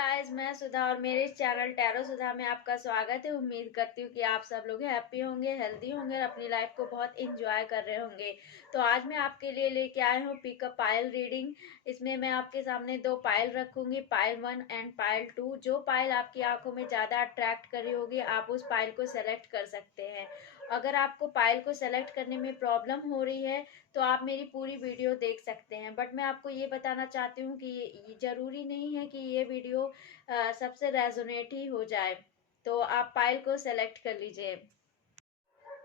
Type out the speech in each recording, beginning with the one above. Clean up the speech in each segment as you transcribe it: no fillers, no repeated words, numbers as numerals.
Guys, मैं सुधा और मेरे इस चैनल टैरो सुधा में आपका स्वागत है। उम्मीद करती हूँ कि आप सब लोग हैप्पी होंगे, हेल्दी होंगे और अपनी लाइफ को बहुत इंजॉय कर रहे होंगे। तो आज मैं आपके लिए लेके आया हूँ पिकअप पायल रीडिंग। इसमें मैं आपके सामने दो पायल रखूंगी, पायल 1 एंड पायल 2। जो पायल आपकी आंखों में ज़्यादा अट्रैक्ट कर रही होगी, आप उस पायल को सेलेक्ट कर सकते हैं। अगर आपको पायल को सेलेक्ट करने में प्रॉब्लम हो रही है तो आप मेरी पूरी वीडियो देख सकते हैं, बट मैं आपको ये बताना चाहती हूँ कि ये ज़रूरी नहीं है कि ये वीडियो सबसे रेजोनेट ही हो जाए। तो आप पायल को सेलेक्ट कर लीजिए।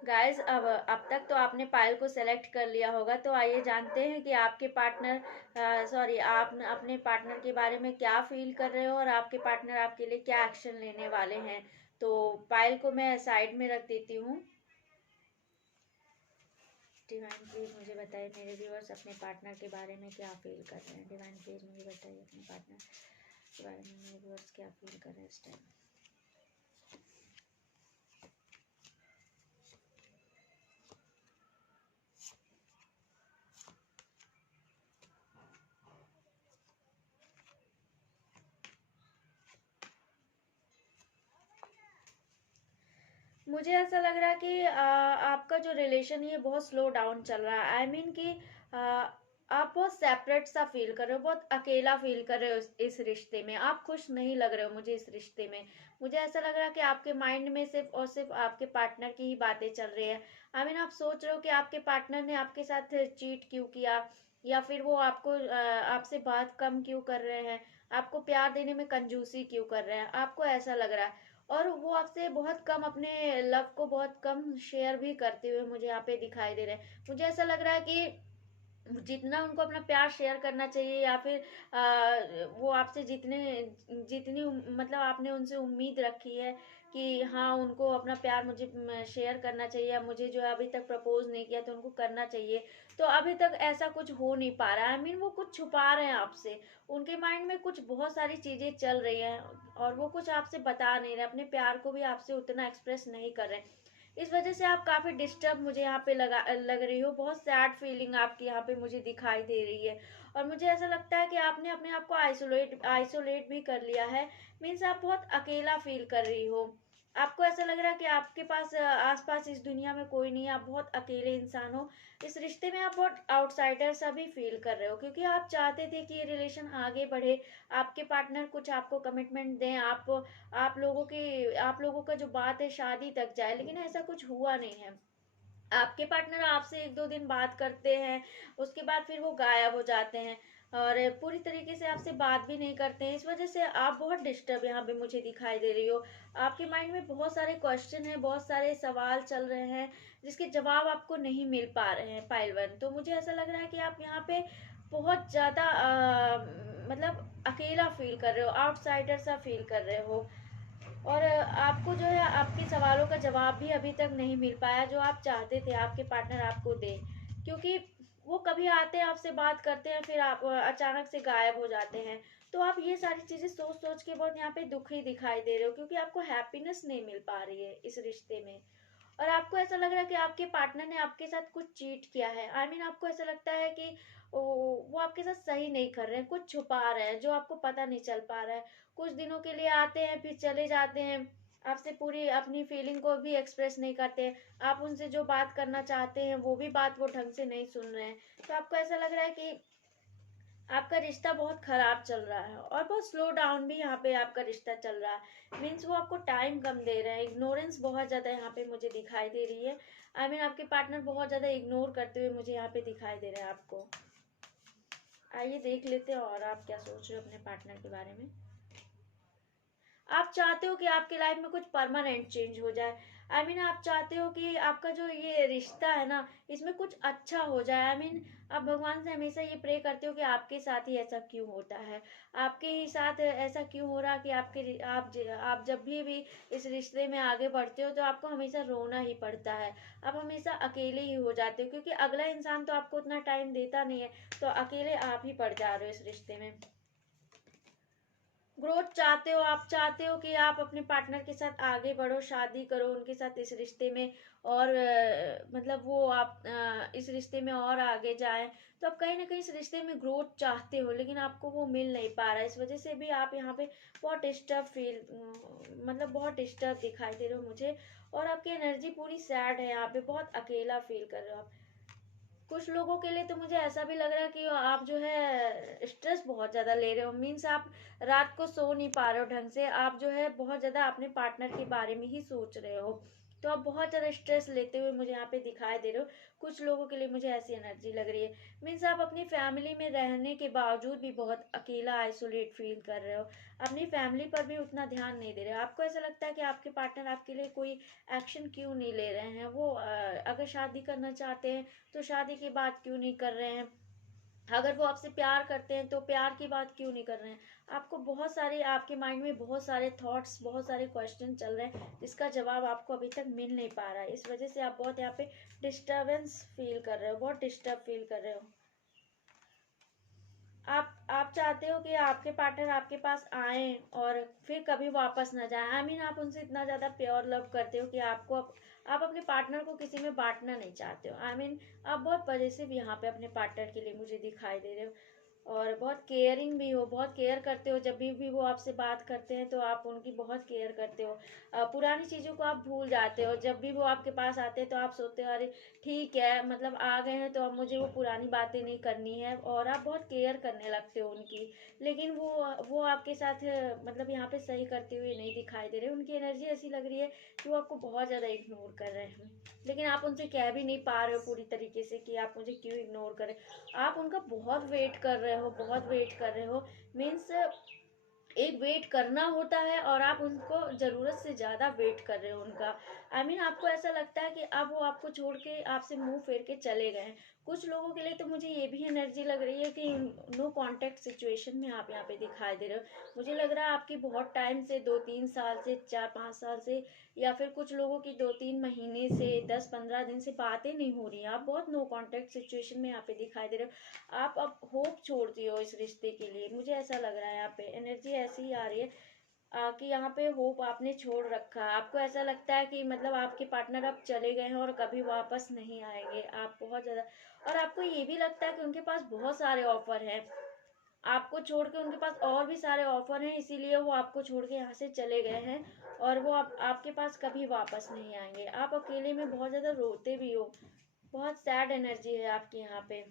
गाइस, अब तक तो आपने पायल को सेलेक्ट कर लिया होगा, तो आइए जानते हैं कि आपके पार्टनर आप अपने पार्टनर के बारे में क्या फील कर रहे हो और आपके पार्टनर आपके लिए क्या एक्शन लेने वाले हैं। तो पायल को मैं साइड में रख देती हूँ। डिवाइन प्लीज मुझे बताइए मेरे व्यूअर्स अपने पार्टनर के बारे में क्या फील कर रहे हैं। डिवाइन प्लीज मुझे बताइए अपने पार्टनर के बारे में मेरे व्यूअर्स क्या फील कर रहे हैं इस टाइम। मुझे ऐसा लग रहा है कि आपका जो रिलेशन है ये बहुत स्लो डाउन चल रहा है। आई मीन कि आप बहुत सेपरेट सा फील कर रहे हो, बहुत अकेला फील कर रहे हो इस रिश्ते में। आप खुश नहीं लग रहे हो मुझे इस रिश्ते में। मुझे ऐसा लग रहा है कि आपके माइंड में सिर्फ और सिर्फ आपके पार्टनर की ही बातें चल रही है। आई मीन आप सोच रहे हो कि आपके पार्टनर ने आपके साथ चीट क्यों किया, या फिर वो आपसे बात कम क्यों कर रहे हैं, आपको प्यार देने में कंजूसी क्यों कर रहे हैं, आपको ऐसा लग रहा है। और वो आपसे बहुत कम अपने लव को बहुत कम शेयर भी करते हुए मुझे यहाँ पे दिखाई दे रहे हैं। मुझे ऐसा लग रहा है कि जितना उनको अपना प्यार शेयर करना चाहिए, या फिर वो आपसे जितने जितनी मतलब आपने उनसे उम्मीद रखी है कि हाँ उनको अपना प्यार मुझे शेयर करना चाहिए, या मुझे जो है अभी तक प्रपोज नहीं किया तो उनको करना चाहिए, तो अभी तक ऐसा कुछ हो नहीं पा रहा है। आई मीन वो कुछ छुपा रहे हैं आपसे। उनके माइंड में कुछ बहुत सारी चीजें चल रही हैं और वो कुछ आपसे बता नहीं रहे, अपने प्यार को भी आपसे उतना एक्सप्रेस नहीं कर रहे। इस वजह से आप काफी डिस्टर्ब मुझे यहाँ पे लग रही हो। बहुत सैड फीलिंग आपकी यहाँ पे मुझे दिखाई दे रही है। और मुझे ऐसा लगता है कि आपने अपने आप को आइसोलेट भी कर लिया है। मीन्स आप बहुत अकेला फील कर रही हो। आपको ऐसा लग रहा है कि आपके पास आसपास इस दुनिया में कोई नहीं है, आप बहुत अकेले इंसान हो। इस रिश्ते में आप बहुत आउटसाइडर सा भी फील कर रहे हो, क्योंकि आप चाहते थे कि ये रिलेशन आगे बढ़े, आपके पार्टनर कुछ आपको कमिटमेंट दें, आप लोगों का जो बात है शादी तक जाए, लेकिन ऐसा कुछ हुआ नहीं है। आपके पार्टनर आपसे एक दो दिन बात करते हैं, उसके बाद फिर वो गायब हो जाते हैं और पूरी तरीके से आपसे बात भी नहीं करते हैं। इस वजह से आप बहुत डिस्टर्ब यहाँ पे मुझे दिखाई दे रही हो। आपके माइंड में बहुत सारे क्वेश्चन हैं, बहुत सारे सवाल चल रहे हैं जिसके जवाब आपको नहीं मिल पा रहे हैं पाइल 1। तो मुझे ऐसा लग रहा है कि आप यहाँ पे बहुत ज़्यादा मतलब अकेला फील कर रहे हो, आउटसाइडर सा फील कर रहे हो। और आपको जो है आपके सवालों का जवाब भी अभी तक नहीं मिल पाया जो आप चाहते थे आपके पार्टनर आपको दे। क्योंकि वो कभी आते हैं आपसे बात करते हैं, फिर आप अचानक से गायब हो जाते हैं। तो आप ये सारी चीजें सोच सोच के बहुत यहाँ पे दुखी दिखाई दे रहे हो, क्योंकि आपको हैप्पीनेस नहीं मिल पा रही है इस रिश्ते में। और आपको ऐसा लग रहा है कि आपके पार्टनर ने आपके साथ कुछ चीट किया है। आई मीन आपको ऐसा लगता है कि वो आपके साथ सही नहीं कर रहे हैं, कुछ छुपा रहे हैं जो आपको पता नहीं चल पा रहा है। कुछ दिनों के लिए आते हैं फिर चले जाते हैं, आपसे पूरी अपनी फीलिंग को भी एक्सप्रेस नहीं करते। आप उनसे जो बात करना चाहते हैं वो भी बात वो ढंग से नहीं सुन रहे हैं। तो आपको ऐसा लग रहा है कि आपका रिश्ता बहुत खराब चल रहा है और बहुत स्लो डाउन भी यहाँ पे आपका रिश्ता चल रहा है। मीन्स वो आपको टाइम कम दे रहे हैं, इग्नोरेंस बहुत ज़्यादा यहाँ पे मुझे दिखाई दे रही है। आई मीन आपके पार्टनर बहुत ज़्यादा इग्नोर करते हुए मुझे यहाँ पे दिखाई दे रहे हैं आपको। आइए देख लेते हैं और आप क्या सोच रहे हो अपने पार्टनर के बारे में। आप चाहते हो कि आपकी लाइफ में कुछ परमानेंट चेंज हो जाए। आई मीन आप चाहते हो कि आपका जो ये रिश्ता है ना, इसमें कुछ अच्छा हो जाए। आई मीन आप भगवान से हमेशा ये प्रे करते हो कि आपके साथ ही ऐसा क्यों होता है, आपके ही साथ ऐसा क्यों हो रहा कि आप जब भी इस रिश्ते में आगे बढ़ते हो तो आपको हमेशा रोना ही पड़ता है। आप हमेशा अकेले ही हो जाते हो, क्योंकि अगला इंसान तो आपको उतना टाइम देता नहीं है, तो अकेले आप ही पड़ जा रहे हो इस रिश्ते में। ग्रोथ चाहते हो, आप चाहते हो कि आप अपने पार्टनर के साथ आगे बढ़ो, शादी करो उनके साथ इस रिश्ते में, और मतलब वो आप इस रिश्ते में और आगे जाएं। तो आप कहीं ना कहीं इस रिश्ते में ग्रोथ चाहते हो, लेकिन आपको वो मिल नहीं पा रहा है। इस वजह से भी आप यहाँ पे बहुत डिस्टर्ब फील, मतलब बहुत डिस्टर्ब दिखाई दे रहे हो मुझे, और आपकी एनर्जी पूरी सैड है, यहाँ पे बहुत अकेला फील कर रहे हो आप। कुछ लोगों के लिए तो मुझे ऐसा भी लग रहा है कि आप जो है स्ट्रेस बहुत ज़्यादा ले रहे हो, मीन्स आप रात को सो नहीं पा रहे हो ढंग से, आप जो है बहुत ज़्यादा अपने पार्टनर के बारे में ही सोच रहे हो, तो आप बहुत ज़्यादा स्ट्रेस लेते हुए मुझे यहाँ पे दिखाई दे रहे हो। कुछ लोगों के लिए मुझे ऐसी एनर्जी लग रही है, मीन्स आप अपनी फैमिली में रहने के बावजूद भी बहुत अकेला आइसोलेट फील कर रहे हो, अपनी फैमिली पर भी उतना ध्यान नहीं दे रहे हो। आपको ऐसा लगता है कि आपके पार्टनर आपके लिए कोई एक्शन क्यों नहीं ले रहे हैं, वो अगर शादी करना चाहते हैं तो शादी की बात क्यों नहीं कर रहे हैं, अगर वो आपसे प्यार करते हैं तो प्यार की बात क्यों नहीं कर रहे हैं। आपको बहुत सारे, आपके माइंड में बहुत सारे थॉट्स, बहुत सारे क्वेश्चन चल रहे हैं जिसका जवाब आपको अभी तक मिल नहीं पा रहा है। इस वजह से आप बहुत यहाँ पे डिस्टर्बेंस फील कर रहे हो, बहुत डिस्टर्ब फील कर रहे हो। आप चाहते हो कि आपके पार्टनर आपके पास आए और फिर कभी वापस ना जाए। आई मीन आप उनसे इतना ज़्यादा प्योर लव करते हो कि आपको आप अपने पार्टनर को किसी में बांटना नहीं चाहते हो। आई मीन आप बहुत पॉजिटिव यहाँ पे अपने पार्टनर के लिए मुझे दिखाई दे रहे हो, और बहुत केयरिंग भी हो, बहुत केयर करते हो। जब भी वो आपसे बात करते हैं तो आप उनकी बहुत केयर करते हो। पुरानी चीज़ों को आप भूल जाते हो, जब भी वो आपके पास आते हैं तो आप सोचते हो अरे ठीक है, मतलब आ गए हैं तो अब मुझे वो पुरानी बातें नहीं करनी है, और आप बहुत केयर करने लगते हो उनकी। लेकिन वो आपके साथ मतलब यहाँ पे सही करते हुए नहीं दिखाई दे रहे। उनकी एनर्जी ऐसी लग रही है कि वो आपको बहुत ज़्यादा इग्नोर कर रहे हैं, लेकिन आप उनसे कह भी नहीं पा रहे हो पूरी तरीके से कि आप मुझे क्यों इग्नोर करें। आप उनका बहुत वेट कर रहे हो, बहुत वेट कर रहे हो, मीन्स एक वेट करना होता है और आप उनको ज़रूरत से ज़्यादा वेट कर रहे हो उनका। आई मीन आपको ऐसा लगता है कि अब वो आपको छोड़ के आपसे मुंह फेर के चले गए हैं। कुछ लोगों के लिए तो मुझे ये भी एनर्जी लग रही है कि नो कांटेक्ट सिचुएशन में आप यहाँ पे दिखाई दे रहे हो। मुझे लग रहा है आपकी बहुत टाइम से, 2-3 साल से, 4-5 साल से, या फिर कुछ लोगों की 2-3 महीने से, 10-15 दिन से बातें नहीं हो रही हैं। आप बहुत नो कांटेक्ट सिचुएशन में यहाँ पे दिखाई दे रहे हो। आप अब होप छोड़ती हो इस रिश्ते के लिए, मुझे ऐसा लग रहा है। यहाँ पे एनर्जी ऐसी ही आ रही है कि यहाँ पे होप आपने छोड़ रखा है। आपको ऐसा लगता है कि मतलब आपके पार्टनर अब चले गए हैं और कभी वापस नहीं आएंगे। आप बहुत ज़्यादा, और आपको ये भी लगता है कि उनके पास बहुत सारे ऑफर हैं, आपको छोड़ के उनके पास और भी सारे ऑफर हैं, इसीलिए वो आपको छोड़ के यहाँ से चले गए हैं, और वो आपके पास कभी वापस नहीं आएंगे। आप अकेले में बहुत ज़्यादा रोते भी हो, बहुत सैड एनर्जी है आपकी यहाँ पे।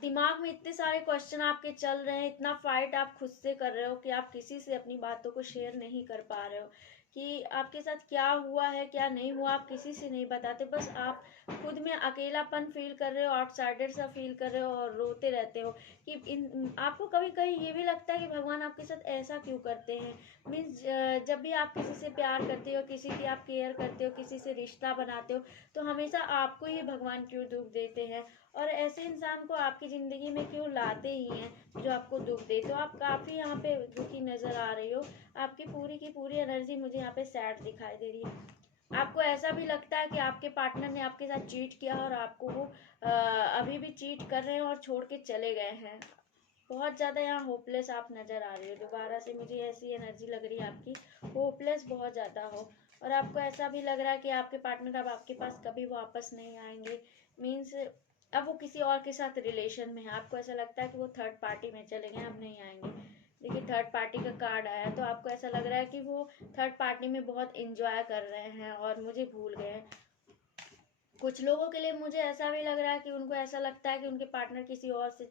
दिमाग में इतने सारे क्वेश्चन आपके चल रहे हैं, इतना फाइट आप खुद से कर रहे हो कि आप किसी से अपनी बातों को शेयर नहीं कर पा रहे हो कि आपके साथ क्या हुआ है क्या नहीं हुआ, आप किसी से नहीं बताते। बस आप खुद में अकेलापन फील कर रहे हो, आउटसाइडर सा फील कर रहे हो, और रोते रहते हो कि इन आपको कभी कभी ये भी लगता है कि भगवान आपके साथ ऐसा क्यों करते हैं। मीन्स जब भी आप किसी से प्यार करते हो, किसी की आप केयर करते हो, किसी से रिश्ता बनाते हो, तो हमेशा आपको ही भगवान क्यों दुख देते हैं, और ऐसे इंसान को आपकी ज़िंदगी में क्यों लाते ही हैं जो आपको दुख दे। तो आप काफ़ी यहाँ पे दुखी नज़र आ रही हो, आपकी पूरी की पूरी एनर्जी मुझे यहाँ पे सैड दिखाई दे रही है। आपको ऐसा भी लगता है कि आपके पार्टनर ने आपके साथ चीट किया और आपको वो अभी भी चीट कर रहे हैं और छोड़ के चले गए हैं। बहुत ज़्यादा यहाँ होपलेस आप नज़र आ रही हो। दोबारा से मुझे ऐसी एनर्जी लग रही है आपकी, होपलेस बहुत ज़्यादा हो, और आपको ऐसा भी लग रहा है कि आपके पार्टनर अब आपके पास कभी वापस नहीं आएंगे। मीन्स अब वो किसी और के साथ रिलेशन में है। आपको ऐसा लगता है कि वो थर्ड पार्टी में चले गए, अब नहीं आएंगे। देखिए थर्ड पार्टी का कार्ड आया, तो आपको ऐसा लग रहा है कि वो थर्ड पार्टी में बहुत इंजॉय कर रहे हैं और मुझे भूल गए हैं। कुछ लोगों के लिए मुझे ऐसा भी लग रहा है कि उनको ऐसा लगता है कि उनके पार्टनर किसी और से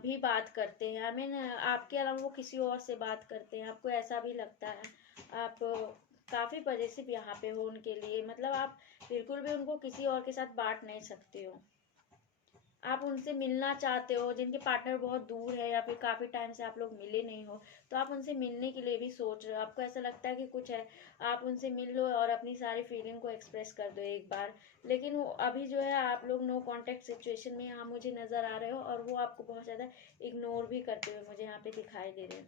भी बात करते हैं। आई मीन आपके अलावा वो किसी और से बात करते हैं, आपको ऐसा भी लगता है। आप काफ़ी पॉजिटिव यहाँ पे हो उनके लिए, मतलब आप बिल्कुल भी उनको किसी और के साथ बांट नहीं सकते हो। आप उनसे मिलना चाहते हो, जिनके पार्टनर बहुत दूर है या फिर काफ़ी टाइम से आप लोग मिले नहीं हो, तो आप उनसे मिलने के लिए भी सोच रहे हो। आपको ऐसा लगता है कि कुछ है, आप उनसे मिल लो और अपनी सारी फीलिंग को एक्सप्रेस कर दो एक बार। लेकिन वो अभी जो है आप लोग नो कांटेक्ट सिचुएशन में यहाँ मुझे नज़र आ रहे हो, और वो आपको बहुत ज़्यादा इग्नोर भी करते हुए मुझे यहाँ पे दिखाई दे रहे हो।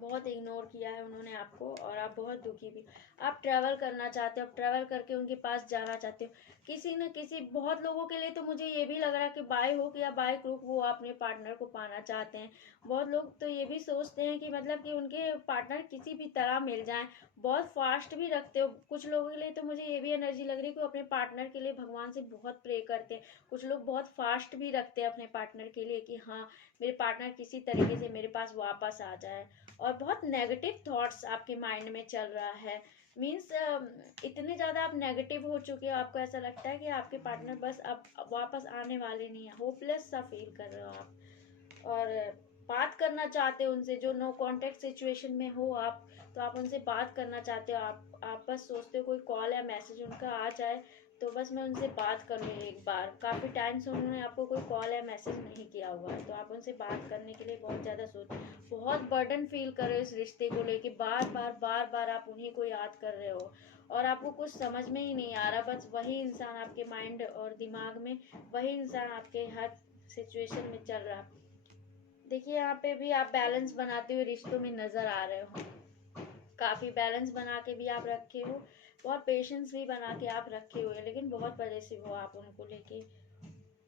बहुत इग्नोर किया है उन्होंने आपको, और आप बहुत दुखी भी। आप ट्रैवल करना चाहते हो, आप ट्रैवल करके उनके पास जाना चाहते हो। किसी न किसी, बहुत लोगों के लिए तो मुझे ये भी लग रहा है कि बाय हुक या बाय क्रुक वो अपने पार्टनर को पाना चाहते हैं। बहुत लोग तो ये भी सोचते हैं कि मतलब कि उनके पार्टनर किसी भी तरह मिल जाएं। बहुत फास्ट भी रखते हो। कुछ लोगों के लिए तो मुझे ये भी एनर्जी लग रही है कि वो अपने पार्टनर के लिए भगवान से बहुत प्रे करते हैं। कुछ लोग बहुत फास्ट भी रखते हैं अपने पार्टनर के लिए कि हाँ, मेरे पार्टनर किसी तरीके से मेरे पास वापस आ जाए। और बहुत नेगेटिव थॉट्स आपके माइंड में चल रहा है। मीन्स इतने ज़्यादा आप नेगेटिव हो चुके हो, आपको ऐसा लगता है कि आपके पार्टनर बस अब वापस आने वाले नहीं है। होपलेस सा फील कर रहे हो आप। और बात करना चाहते हो उनसे, जो नो कांटेक्ट सिचुएशन में हो आप, तो आप उनसे बात करना चाहते हो। आप बस सोचते हो कोई कॉल या मैसेज उनका आ जाए तो बस मैं उनसे बात कर लूँ एक बार। काफ़ी टाइम से उन्होंने आपको कोई कॉल या मैसेज नहीं किया हुआ है, तो आप उनसे बात करने के लिए बहुत ज़्यादा बहुत बर्डन फील कर रहे हो इस रिश्ते को लेके। बार बार आप उन्हीं को याद कर रहे हो, और आपको कुछ समझ में ही नहीं आ रहा। बस वही इंसान आपके माइंड और दिमाग में, वही इंसान आपके हर सिचुएशन में चल रहा। देखिए, यहाँ पे भी आप बैलेंस बनाते हुए रिश्तों में नजर आ रहे हो। काफी बैलेंस बना के भी आप रखे हो, बहुत पेशेंस भी बना के आप रखे हुए, लेकिन बहुत पॉजिटिव हो आप उनको लेके।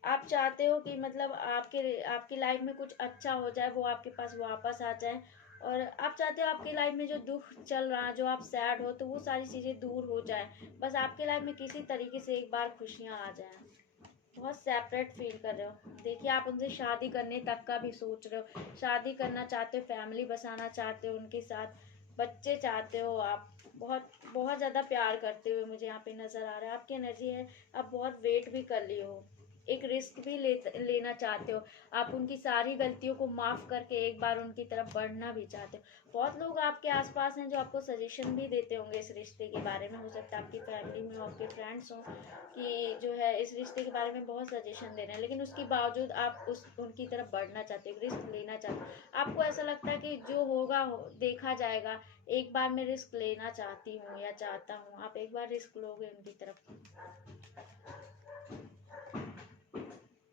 आप चाहते हो कि मतलब आपके आपकी लाइफ में कुछ अच्छा हो जाए, वो आपके पास वापस आ जाए। और आप चाहते हो आपकी लाइफ में जो दुख चल रहा है, जो आप सैड हो, तो वो सारी चीजें दूर हो जाए। बस आपके लाइफ में किसी तरीके से एक बार खुशियां आ जाए। बहुत सेपरेट फील कर रहे हो। देखिए, आप उनसे शादी करने तक का भी सोच रहे हो। शादी करना चाहते हो, फैमिली बसाना चाहते हो उनके साथ, बच्चे चाहते हो आप। बहुत बहुत ज़्यादा प्यार करते हुए मुझे यहाँ पे नज़र आ रहा है। आपकी एनर्जी है, आप बहुत वेट भी कर लिए हो, एक रिस्क भी लेना चाहते हो। आप उनकी सारी गलतियों को माफ़ करके एक बार उनकी तरफ बढ़ना भी चाहते हो। बहुत लोग आपके आसपास हैं जो आपको सजेशन भी देते होंगे इस रिश्ते के बारे में। हो सकता है आपकी फैमिली में हो, आपके फ्रेंड्स हों, कि जो है इस रिश्ते के बारे में बहुत सजेशन दे रहे हैं, लेकिन उसके बावजूद आप उनकी तरफ बढ़ना चाहते हो, रिस्क लेना चाहते हो। आपको ऐसा लगता है कि जो होगा देखा जाएगा। एक बार मैं रिस्क लेना चाहती हूँ या चाहता हूँ। आप एक बार रिस्क लोगे उनकी तरफ,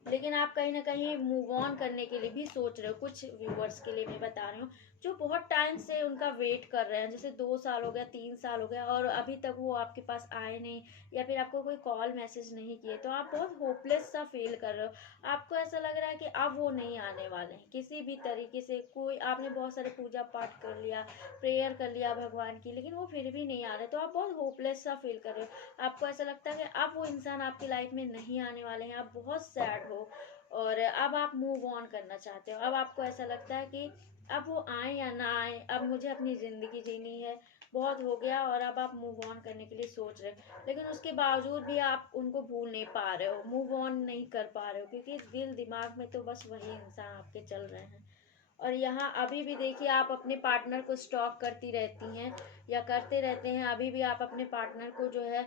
लेकिन आप कहीं ना कहीं मूव ऑन करने के लिए भी सोच रहे हो। कुछ व्यूअर्स के लिए मैं बता रही हूँ जो बहुत टाइम से उनका वेट कर रहे हैं, जैसे 2 साल हो गया, 3 साल हो गया, और अभी तक वो आपके पास आए नहीं, या फिर आपको कोई कॉल मैसेज नहीं किए, तो आप बहुत होपलेस सा फील कर रहे हो। आपको ऐसा लग रहा है कि अब वो नहीं आने वाले हैं किसी भी तरीके से। कोई आपने बहुत सारे पूजा पाठ कर लिया, प्रेयर कर लिया भगवान की, लेकिन वो फिर भी नहीं आ रहे, तो आप बहुत होपलेस सा फील कर रहे हो। आपको ऐसा लगता है कि अब वो इंसान आपकी लाइफ में नहीं आने वाले हैं, आप बहुत सैड हो, और अब आप मूव ऑन करना चाहते हो। अब आपको ऐसा लगता है कि अब वो आए या ना आए, अब मुझे अपनी ज़िंदगी जीनी है, बहुत हो गया, और अब आप मूव ऑन करने के लिए सोच रहे हो। लेकिन उसके बावजूद भी आप उनको भूल नहीं पा रहे हो, मूव ऑन नहीं कर पा रहे हो, क्योंकि दिल दिमाग में तो बस वही इंसान आपके चल रहे हैं। और यहाँ अभी भी देखिए, आप अपने पार्टनर को स्टॉक करती रहती हैं या करते रहते हैं। अभी भी आप अपने पार्टनर को जो है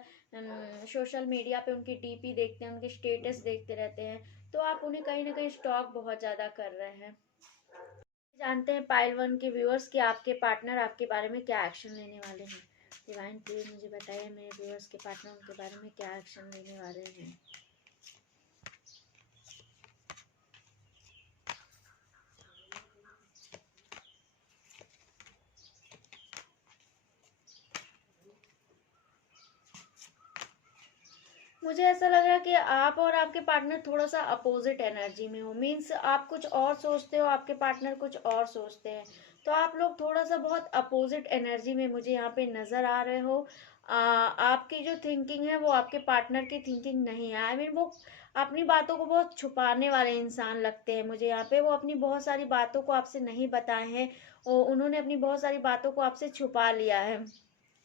सोशल मीडिया पे उनकी डीपी देखते हैं, उनके स्टेटस देखते रहते हैं, तो आप उन्हें कहीं ना कहीं स्टॉक बहुत ज़्यादा कर रहे हैं। जानते हैं पाइल वन के व्यूअर्स कि आपके पार्टनर आपके बारे में क्या एक्शन लेने वाले हैं। डिवाइन प्लीज मुझे बताइए मेरे व्यूअर्स के पार्टनर उनके बारे में क्या एक्शन लेने वाले हैं। मुझे ऐसा लग रहा है कि आप और आपके पार्टनर थोड़ा सा अपोजिट एनर्जी में हो। मीन्स आप कुछ और सोचते हो, आपके पार्टनर कुछ और सोचते हैं, तो आप लोग थोड़ा सा बहुत अपोजिट एनर्जी में मुझे यहाँ पे नज़र आ रहे हो। आपकी जो थिंकिंग है वो आपके पार्टनर की थिंकिंग नहीं है। आई मीन वो अपनी बातों को बहुत छुपाने वाले इंसान लगते हैं मुझे यहाँ पे। वो अपनी बहुत सारी बातों को आपसे नहीं बताए हैं, और उन्होंने अपनी बहुत सारी बातों को आपसे छुपा लिया है,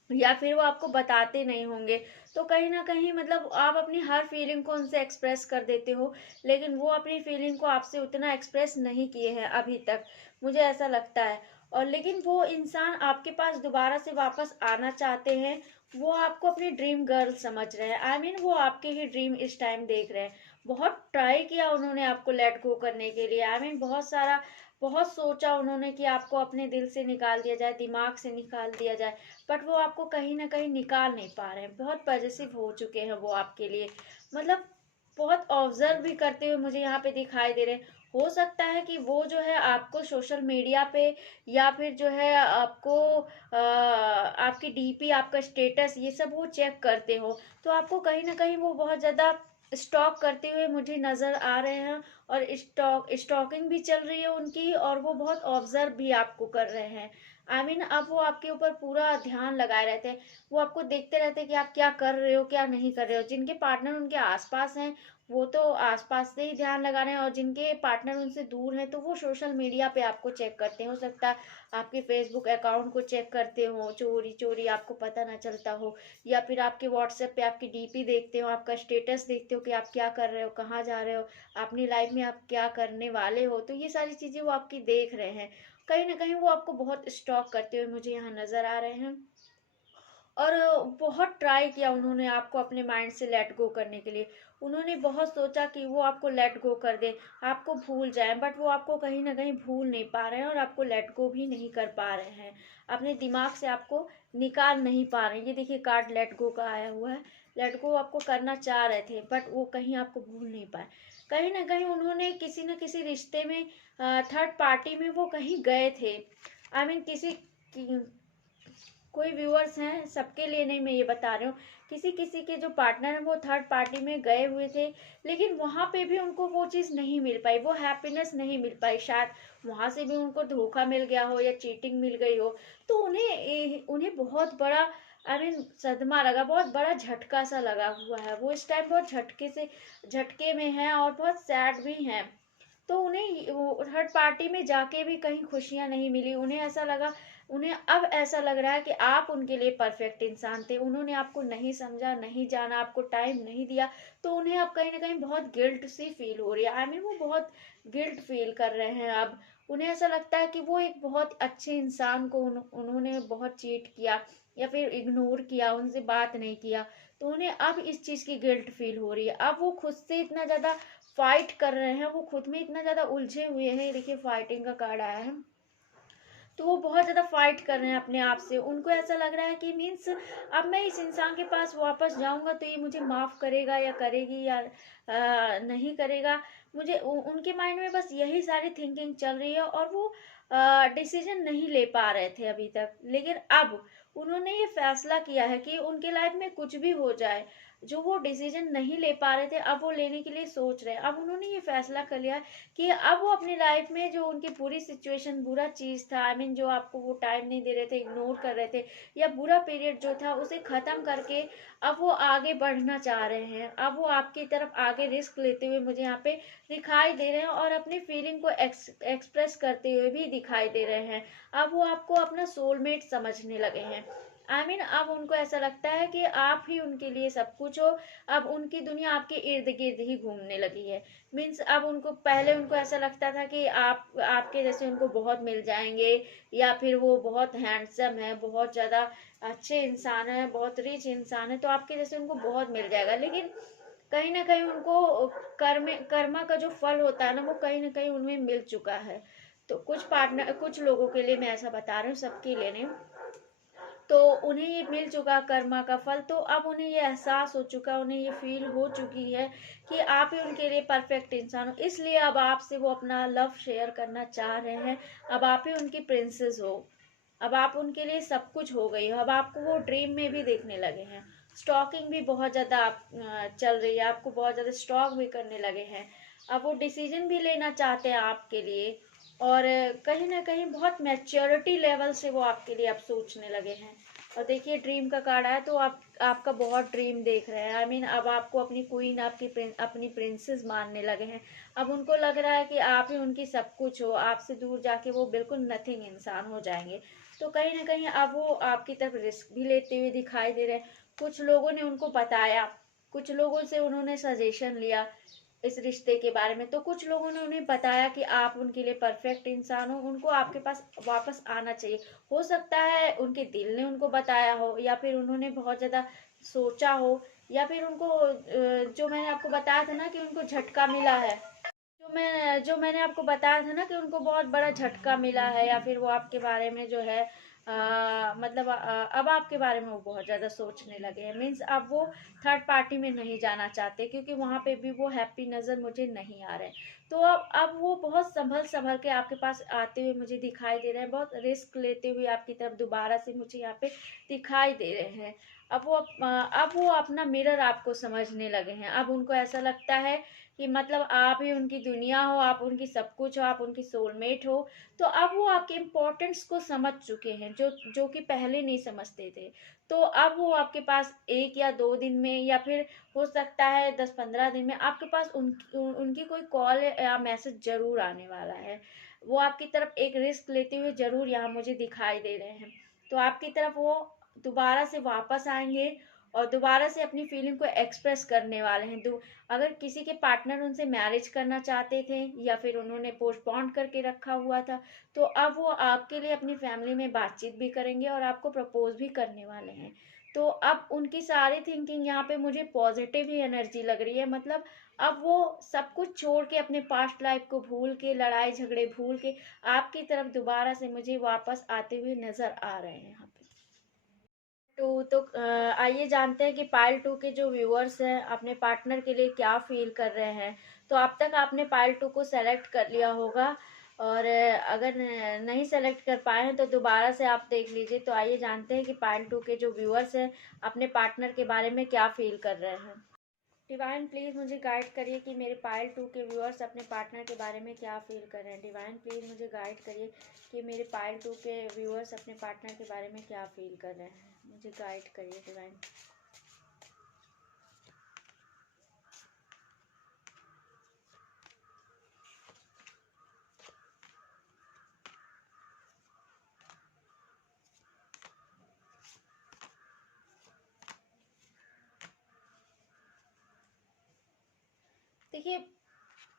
या फिर वो आपको बताते नहीं होंगे। तो कहीं ना कहीं मतलब आप अपनी हर फीलिंग को उनसे एक्सप्रेस कर देते हो, लेकिन वो अपनी फीलिंग को आपसे उतना एक्सप्रेस नहीं किए हैं अभी तक, मुझे ऐसा लगता है। और लेकिन वो इंसान आपके पास दोबारा से वापस आना चाहते हैं। वो आपको अपनी ड्रीम गर्ल समझ रहे हैं। आई मीन वो आपके ही ड्रीम इस टाइम देख रहे हैं। बहुत ट्राई किया उन्होंने आपको लेट गो करने के लिए। आई मीन बहुत सारा, बहुत सोचा उन्होंने कि आपको अपने दिल से निकाल दिया जाए, दिमाग से निकाल दिया जाए, बट वो आपको कहीं ना कहीं निकाल नहीं पा रहे हैं। बहुत पॉजिटिव हो चुके हैं वो आपके लिए, मतलब बहुत ऑब्जर्व भी करते हुए मुझे यहाँ पे दिखाई दे रहे हैं। हो सकता है कि वो जो है आपको सोशल मीडिया पे या फिर जो है आपको आपकी डीपी, आपका स्टेटस, ये सब वो चेक करते हो, तो आपको कहीं ना कहीं वो बहुत ज़्यादा स्टॉक करते हुए मुझे नज़र आ रहे हैं। और स्टॉकिंग भी चल रही है उनकी, और वो बहुत ऑब्जर्व भी आपको कर रहे हैं। आई मीन अब वो आपके ऊपर पूरा ध्यान लगाए रहते हैं। वो आपको देखते रहते हैं कि आप क्या कर रहे हो, क्या नहीं कर रहे हो। जिनके पार्टनर उनके आसपास हैं, वो तो आसपास से ही ध्यान लगा रहे हैं, और जिनके पार्टनर उनसे दूर हैं, तो वो सोशल मीडिया पे आपको चेक करते हैं। हो सकता है आपके फेसबुक अकाउंट को चेक करते हो, चोरी चोरी, आपको पता ना चलता हो। या फिर आपके व्हाट्सएप पे आपकी डीपी देखते हो, आपका स्टेटस देखते हो कि आप क्या कर रहे हो, कहाँ जा रहे हो, अपनी लाइफ में आप क्या करने वाले हो। तो ये सारी चीज़ें वो आपकी देख रहे हैं। कहीं ना कहीं वो आपको बहुत स्टॉक करते हुए मुझे यहाँ नज़र आ रहे हैं। और बहुत ट्राई किया उन्होंने आपको अपने माइंड से लेट गो करने के लिए। उन्होंने बहुत सोचा कि वो आपको लेट गो कर दे, आपको भूल जाए, बट वो आपको कहीं ना कहीं भूल नहीं पा रहे हैं, और आपको लेट गो भी नहीं कर पा रहे हैं। अपने दिमाग से आपको निकाल नहीं पा रहे हैं। ये देखिए कार्ड लेट गो का आया हुआ है। लेट गो आपको करना चाह रहे थे, बट वो कहीं आपको भूल नहीं पाए। कहीं ना कहीं उन्होंने किसी न किसी रिश्ते में, थर्ड पार्टी में वो कहीं गए थे। आई मीन किसी कोई व्यूअर्स हैं, सबके लिए नहीं, मैं ये बता रही हूँ। किसी किसी के जो पार्टनर हैं वो थर्ड पार्टी में गए हुए थे, लेकिन वहां पे भी उनको वो चीज़ नहीं मिल पाई, वो हैप्पीनेस नहीं मिल पाई। शायद वहां से भी उनको धोखा मिल गया हो, या चीटिंग मिल गई हो। तो उन्हें उन्हें बहुत बड़ा, आई मीन सदमा लगा, बहुत बड़ा झटका सा लगा हुआ है। वो इस टाइम बहुत झटके में है, और बहुत सैड भी हैं। तो उन्हें थर्ड पार्टी में जाके भी कहीं खुशियां नहीं मिली। उन्हें अब ऐसा लग रहा है कि आप उनके लिए परफेक्ट इंसान थे। उन्होंने आपको नहीं समझा, नहीं जाना, आपको टाइम नहीं दिया। तो उन्हें अब कहीं ना कहीं बहुत गिल्ट सी फील हो रही है। आई मीन वो बहुत गिल्ट फील कर रहे हैं अब। उन्हें ऐसा लगता है कि वो एक बहुत अच्छे इंसान को उन्होंने बहुत चीट किया, या फिर इग्नोर किया, उनसे बात नहीं किया। तो उन्हें अब इस चीज़ की गिल्ट फील हो रही है। अब वो खुद से इतना ज़्यादा फाइट कर रहे हैं, वो खुद में इतना ज्यादा उलझे हुए हैं। देखिए फाइटिंग का कार्ड आया है। तो वो बहुत ज्यादा फाइट कर रहे हैं अपने आप से। उनको ऐसा लग रहा है कि मीन्स अब मैं इस इंसान के पास वापस जाऊंगा तो ये मुझे माफ करेगा या करेगी, या नहीं करेगा। उनके माइंड में बस यही सारी थिंकिंग चल रही है, और वो डिसीजन नहीं ले पा रहे थे अभी तक। लेकिन अब उन्होंने ये फैसला किया है कि उनके लाइफ में कुछ भी हो जाए, जो वो डिसीजन नहीं ले पा रहे थे, अब वो लेने के लिए सोच रहे हैं। अब उन्होंने ये फैसला कर लिया कि अब वो अपनी लाइफ में जो उनकी पूरी सिचुएशन, बुरा चीज था, आई मीन जो आपको वो टाइम नहीं दे रहे थे, इग्नोर कर रहे थे, या बुरा पीरियड जो था, उसे खत्म करके अब वो आगे बढ़ना चाह रहे हैं। अब वो आपकी तरफ आगे रिस्क लेते हुए मुझे यहाँ पे दिखाई दे रहे हैं, और अपनी फीलिंग को एक्सप्रेस करते हुए भी दिखाई दे रहे हैं। अब वो आपको अपना सोलमेट समझने लगे हैं। आई मीन अब उनको ऐसा लगता है कि आप ही उनके लिए सब कुछ हो। अब उनकी दुनिया आपके इर्द गिर्द ही घूमने लगी है। मीन्स अब उनको, पहले उनको ऐसा लगता था कि आपके जैसे उनको बहुत मिल जाएंगे, या फिर वो बहुत हैंडसम है, बहुत ज्यादा अच्छे इंसान है, बहुत रिच इंसान है, तो आपके जैसे उनको बहुत मिल जाएगा। लेकिन कहीं ना कहीं उनको कर्मा का जो फल होता है ना, वो कहीं ना कहीं उनमें मिल चुका है। तो कुछ लोगों के लिए मैं ऐसा बता रही हूँ, सबके लिए नहीं। तो उन्हें ये मिल चुका कर्मा का फल, तो अब उन्हें ये एहसास हो चुका, उन्हें ये फील हो चुकी है कि आप ही उनके लिए परफेक्ट इंसान हो। इसलिए अब आपसे वो अपना लव शेयर करना चाह रहे हैं। अब आप ही उनकी प्रिंसेस हो। अब आप उनके लिए सब कुछ हो गई हो। अब आपको वो ड्रीम में भी देखने लगे हैं। स्टॉकिंग भी बहुत ज़्यादा चल रही है, आपको बहुत ज़्यादा स्टॉक भी करने लगे हैं। अब वो डिसीजन भी लेना चाहते हैं आपके लिए, और कहीं ना कहीं बहुत मैच्योरिटी लेवल से वो आपके लिए अब सोचने लगे हैं। और देखिए ड्रीम का कार्ड आया, तो आपका बहुत ड्रीम देख रहे हैं। आई मीन अब आपको अपनी क्वीन, अपनी प्रिंसेस मानने लगे हैं। अब उनको लग रहा है कि आप ही उनकी सब कुछ हो। आपसे दूर जाके वो बिल्कुल नथिंग इंसान हो जाएंगे। तो कहीं ना कहीं अब वो आपकी तरफ रिस्क भी लेते हुए दिखाई दे रहे हैं। कुछ लोगों ने उनको बताया, कुछ लोगों से उन्होंने सजेशन लिया इस रिश्ते के बारे में। तो कुछ लोगों ने उन्हें बताया कि आप उनके लिए परफेक्ट इंसान हो, उनको आपके पास वापस आना चाहिए। हो सकता है उनके दिल ने उनको बताया हो, या फिर उन्होंने बहुत ज़्यादा सोचा हो, या फिर उनको जो मैंने आपको बताया था ना कि उनको झटका मिला है, जो मैंने आपको बताया था ना कि उनको बहुत बड़ा झटका मिला है, या फिर वो आपके बारे में जो है मतलब अब आपके बारे में वो बहुत ज़्यादा सोचने लगे हैं। मीन्स अब वो थर्ड पार्टी में नहीं जाना चाहते, क्योंकि वहाँ पे भी वो हैप्पी नज़र मुझे नहीं आ रहे। तो अब वो बहुत संभल संभल के आपके पास आते हुए मुझे दिखाई दे रहे हैं, बहुत रिस्क लेते हुए आपकी तरफ दोबारा से मुझे यहाँ पे दिखाई दे रहे हैं। अब वो अपना मिरर आपको समझने लगे हैं। अब उनको ऐसा लगता है कि मतलब आप ही उनकी दुनिया हो, आप उनकी सब कुछ हो, आप उनकी सोलमेट हो। तो अब वो आपके इम्पोर्टेंस को समझ चुके हैं, जो जो कि पहले नहीं समझते थे। तो अब वो आपके पास 1 या 2 दिन में, या फिर हो सकता है 10-15 दिन में आपके पास उनकी कोई कॉल या मैसेज जरूर आने वाला है। वो आपकी तरफ एक रिस्क लेते हुए जरूर यहाँ मुझे दिखाई दे रहे हैं। तो आपकी तरफ वो दोबारा से वापस आएंगे और दोबारा से अपनी फीलिंग को एक्सप्रेस करने वाले हैं। अगर किसी के पार्टनर उनसे मैरिज करना चाहते थे या फिर उन्होंने पोस्टपोन करके रखा हुआ था, तो अब वो आपके लिए अपनी फैमिली में बातचीत भी करेंगे और आपको प्रपोज भी करने वाले हैं। तो अब उनकी सारी थिंकिंग यहाँ पे मुझे पॉजिटिव ही एनर्जी लग रही है। मतलब अब वो सब कुछ छोड़ के, अपने पास्ट लाइफ को भूल के, लड़ाई झगड़े भूल के आपकी तरफ दोबारा से मुझे वापस आते हुए नजर आ रहे हैं यहाँ पे। तो आइए जानते हैं कि पायल 2 के जो व्यूअर्स हैं अपने पार्टनर के लिए क्या फील कर रहे हैं। तो अब तक आपने पायल 2 को सेलेक्ट कर लिया होगा, और अगर नहीं सेलेक्ट कर पाए हैं तो दोबारा से आप देख लीजिए। तो आइए जानते हैं कि पायल 2 के जो व्यूअर्स हैं अपने पार्टनर के बारे में क्या फील कर रहे हैं। डिवाइन प्लीज़ मुझे गाइड करिए कि मेरे पायल 2 के व्यूअर्स अपने पार्टनर के बारे में क्या फील कर रहे हैं। डिवाइन प्लीज़ मुझे गाइड करिए कि मेरे पायल 2 के व्यूअर्स अपने पार्टनर के बारे में क्या फील कर रहे हैं। मुझे गाइड करिए डिवाइन। देखिए,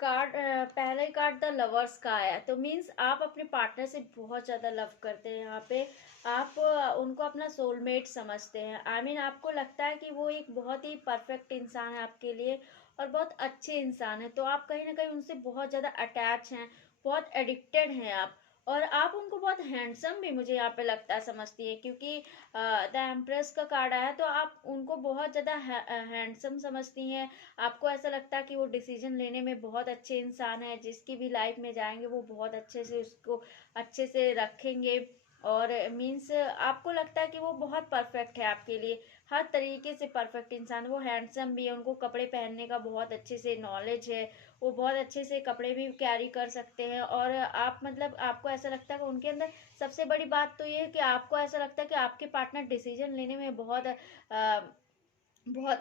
पहला ही कार्ड द लवर्स का आया, तो मीन्स आप अपने पार्टनर से बहुत ज़्यादा लव करते हैं। यहाँ पे आप उनको अपना सोलमेट समझते हैं। आपको लगता है कि वो एक बहुत ही परफेक्ट इंसान है आपके लिए, और बहुत अच्छे इंसान है। तो आप कहीं ना कहीं उनसे बहुत ज़्यादा अटैच हैं, बहुत एडिक्टेड हैं आप। और आप उनको बहुत हैंडसम भी मुझे यहाँ पे लगता है समझती है, क्योंकि द एम्प्रेस का कार्ड आया, तो आप उनको बहुत ज़्यादा हैंडसम समझती हैं। आपको ऐसा लगता है कि वो डिसीजन लेने में बहुत अच्छे इंसान है, जिसकी भी लाइफ में जाएंगे वो बहुत अच्छे से उसको अच्छे से रखेंगे। और मीन्स आपको लगता है कि वो बहुत परफेक्ट है आपके लिए, हर तरीके से परफेक्ट इंसान। वो हैंडसम भी है, उनको कपड़े पहनने का बहुत अच्छे से नॉलेज है, वो बहुत अच्छे से कपड़े भी कैरी कर सकते हैं। और आप मतलब आपको ऐसा लगता है कि उनके अंदर सबसे बड़ी बात तो ये है कि आपको ऐसा लगता है कि आपके पार्टनर डिसीजन लेने में बहुत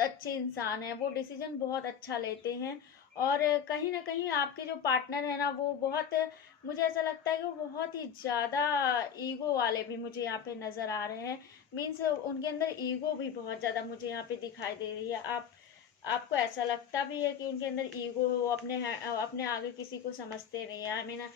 अच्छे इंसान हैं, वो डिसीजन बहुत अच्छा लेते हैं। और कहीं ना कहीं आपके जो पार्टनर है ना, वो बहुत, मुझे ऐसा लगता है कि वो बहुत ही ज़्यादा ईगो वाले भी मुझे यहाँ पे नज़र आ रहे हैं। मीन्स उनके अंदर ईगो भी बहुत ज़्यादा मुझे यहाँ पे दिखाई दे रही है। आपको ऐसा लगता भी है कि उनके अंदर ईगो है, वो अपने आगे किसी को समझते नहीं है।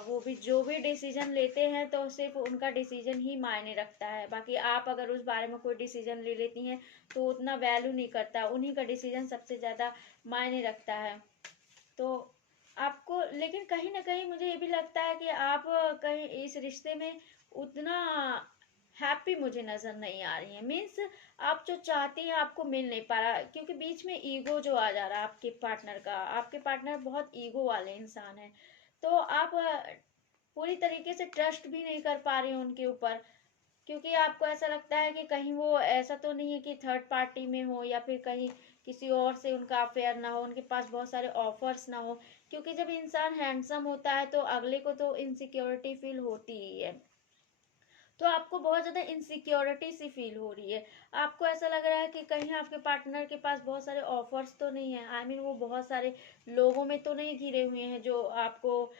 वो भी जो भी डिसीजन लेते हैं तो सिर्फ उनका डिसीजन ही मायने रखता है। बाकी आप अगर उस बारे में कोई डिसीजन ले लेती हैं तो उतना वैल्यू नहीं करता, उन्हीं का डिसीजन सबसे ज़्यादा मायने रखता है। तो आपको, लेकिन कहीं ना कहीं मुझे ये भी लगता है कि आप कहीं इस रिश्ते में उतना हैप्पी मुझे नज़र नहीं आ रही है। मीन्स आप जो चाहती हैं आपको मिल नहीं पा रहा, क्योंकि बीच में ईगो जो आ जा रहा है आपके पार्टनर का। आपके पार्टनर बहुत ईगो वाले इंसान है। तो आप पूरी तरीके से ट्रस्ट भी नहीं कर पा रही हैं उनके ऊपर, क्योंकि आपको ऐसा लगता है कि कहीं वो ऐसा तो नहीं है कि थर्ड पार्टी में हो, या फिर कहीं किसी और से उनका अफेयर ना हो, उनके पास बहुत सारे ऑफर्स ना हो। क्योंकि जब इंसान हैंडसम होता है तो अगले को तो इनसिक्योरिटी फील होती ही है। तो आपको बहुत ज़्यादा इनसिक्योरिटी सी फील हो रही है। आपको ऐसा लग रहा है कि कहीं आपके पार्टनर के पास बहुत सारे ऑफर्स तो नहीं है। वो बहुत सारे लोगों में तो नहीं घिरे हुए हैं जो आपको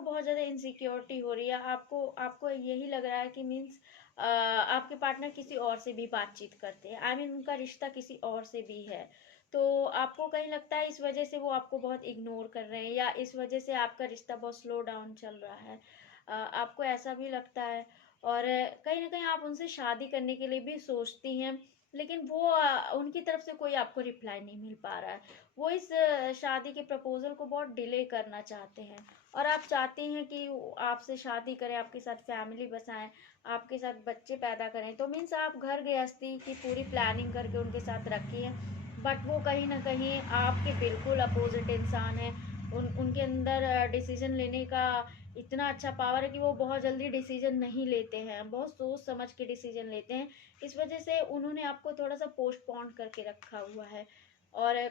बहुत ज़्यादा इनसिक्योरिटी हो रही है। आपको आपको यही लग रहा है कि मीन्स आपके पार्टनर किसी और से भी बातचीत करते हैं। उनका रिश्ता किसी और से भी है। तो आपको कहीं लगता है इस वजह से वो आपको बहुत इग्नोर कर रहे हैं, या इस वजह से आपका रिश्ता बहुत स्लो डाउन चल रहा है। आपको ऐसा भी लगता है। और कहीं ना कहीं आप उनसे शादी करने के लिए भी सोचती हैं। लेकिन वो उनकी तरफ से कोई आपको रिप्लाई नहीं मिल पा रहा है। वो इस शादी के प्रपोज़ल को बहुत डिले करना चाहते हैं और आप चाहती हैं कि वो आपसे शादी करें, आपके साथ फैमिली बसाएँ, आपके साथ बच्चे पैदा करें। तो मीन्स आप घर गृहस्थी की पूरी प्लानिंग करके उनके साथ रखी है, बट वो कहीं न कहीं आपके बिल्कुल अपोज़िट इंसान हैं। उनके अंदर डिसीज़न लेने का इतना अच्छा पावर है कि वो बहुत जल्दी डिसीज़न नहीं लेते हैं, बहुत सोच समझ के डिसीज़न लेते हैं। इस वजह से उन्होंने आपको थोड़ा-सा पोस्टपोन करके रखा हुआ है और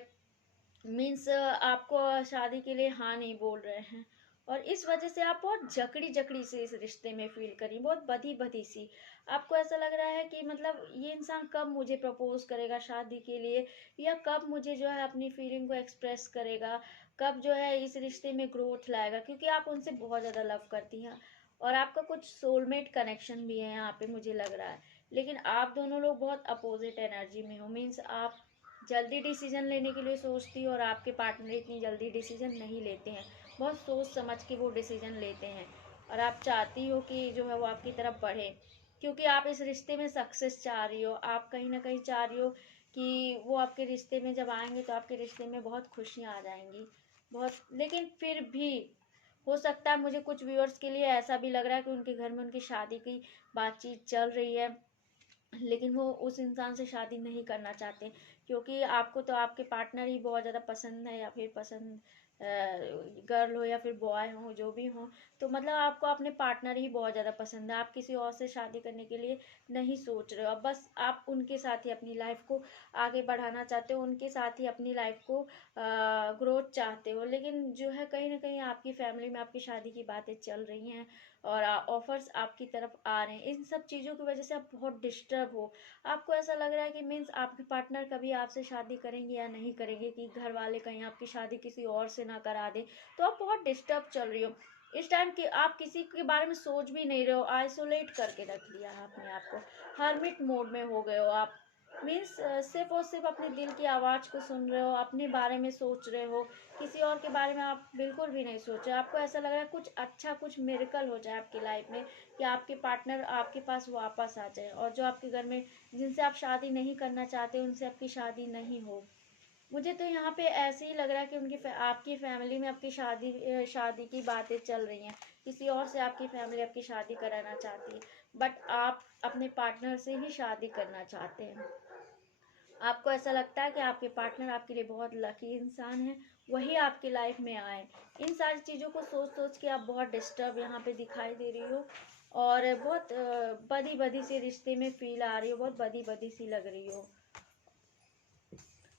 मीन्स आपको शादी के लिए हाँ नहीं बोल रहे हैं और इस वजह से आप बहुत जकड़ी-जकड़ी से इस रिश्ते में फ़ील कर रही हैं, बहुत बधी-बधी सी। आपको ऐसा लग रहा है कि मतलब ये इंसान कब मुझे प्रपोज़ करेगा शादी के लिए या कब मुझे जो है अपनी फीलिंग को एक्सप्रेस करेगा, कब जो है इस रिश्ते में ग्रोथ लाएगा, क्योंकि आप उनसे बहुत ज़्यादा लव करती हैं और आपका कुछ सोलमेट कनेक्शन भी है यहाँ पे मुझे लग रहा है। लेकिन आप दोनों लोग बहुत अपोज़िट एनर्जी में हो, मीन्स आप जल्दी डिसीजन लेने के लिए सोचती हो और आपके पार्टनर इतनी जल्दी डिसीजन नहीं लेते हैं, बहुत सोच समझ के वो डिसीजन लेते हैं और आप चाहती हो कि जो है वो आपकी तरफ बढ़े, क्योंकि आप इस रिश्ते में सक्सेस चाह रही हो, आप कहीं ना कहीं चाह रही हो कि वो आपके रिश्ते में जब आएंगे तो आपके रिश्ते में बहुत खुशियाँ आ जाएंगी बहुत। लेकिन फिर भी हो सकता है, मुझे कुछ व्यूअर्स के लिए ऐसा भी लग रहा है कि उनके घर में उनकी शादी की बातचीत चल रही है, लेकिन वो उस इंसान से शादी नहीं करना चाहते, क्योंकि आपको तो आपके पार्टनर ही बहुत ज़्यादा पसंद है या फिर पसंद गर्ल हो या फिर बॉय हो जो भी हो, तो मतलब आपको अपने पार्टनर ही बहुत ज़्यादा पसंद है, आप किसी और से शादी करने के लिए नहीं सोच रहे हो, अब बस आप उनके साथ ही अपनी लाइफ को आगे बढ़ाना चाहते हो, उनके साथ ही अपनी लाइफ को ग्रोथ चाहते हो। लेकिन जो है कहीं ना कहीं आपकी फैमिली में आपकी शादी की बातें चल रही हैं और ऑफर्स आपकी तरफ आ रहे हैं, इन सब चीज़ों की वजह से आप बहुत डिस्टर्ब हो। आपको ऐसा लग रहा है कि मीन्स आपके पार्टनर कभी आपसे शादी करेंगे या नहीं करेंगे, कि घर वाले कहीं आपकी शादी किसी और से ना करा दे, तो आप बहुत डिस्टर्ब चल रही हो इस टाइम कि आप किसी के बारे में सोच भी नहीं रहे हो, आइसोलेट करके रख लिया है अपने आप को, हर्मिट मोड में हो गए हो आप। मीन्स सिर्फ और सिर्फ अपने दिल की आवाज़ को सुन रहे हो, अपने बारे में सोच रहे हो, किसी और के बारे में आप बिल्कुल भी नहीं सोच रहे। आपको ऐसा लग रहा है कुछ अच्छा, कुछ मिरेकल हो जाए आपकी लाइफ में कि आपके पार्टनर आपके पास वापस आ जाए और जो आपके घर में जिनसे आप शादी नहीं करना चाहते उनसे आपकी शादी नहीं हो। मुझे तो यहाँ पे ऐसे ही लग रहा है कि आपकी फैमिली में आपकी शादी की बातें चल रही हैं, किसी और से आपकी फैमिली आपकी शादी कराना चाहती है, बट आप अपने पार्टनर से ही शादी करना चाहते हैं। आपको ऐसा लगता है कि आपके पार्टनर आपके लिए बहुत लकी इंसान है, वही आपकी लाइफ में आए। इन सारी चीज़ों को सोच सोच के आप बहुत डिस्टर्ब यहाँ पे दिखाई दे रही हो और बहुत बदी बदी सी रिश्ते में फील आ रही हो, बहुत बदी बदी सी लग रही हो